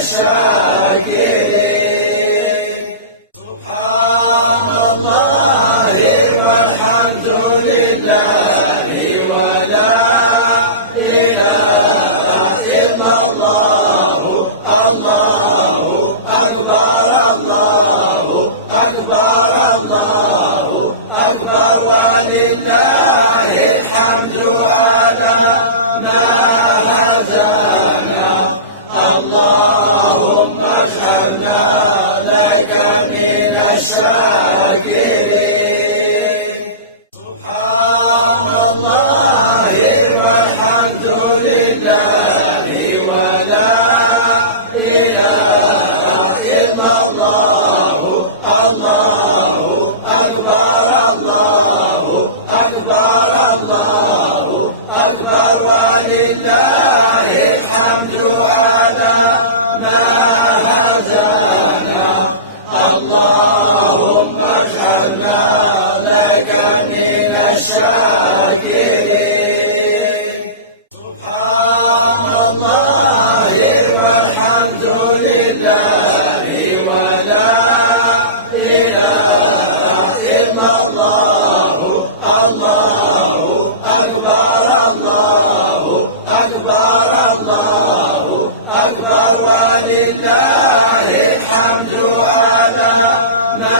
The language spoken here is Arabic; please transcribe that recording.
الشاكرين. سبحان الله والحمد لله ولا إله إلا الله. الله أكبر الله أكبر الله أكبر ولله الحمد على ما هدانا. اللهم اجعلنا لك من الشاكرين. سبحان الله والحمد لله ولا إله إلا الله. الله أكبر الله أكبر الله أكبر ولله الحمد على ما هدانا. اللهم اجعلنا لك من الشاكرين. سبحان الله والحمد لله ولا إله إلا الله. الله أكبر الله أكبر الله أكبر ولله الحمد على ما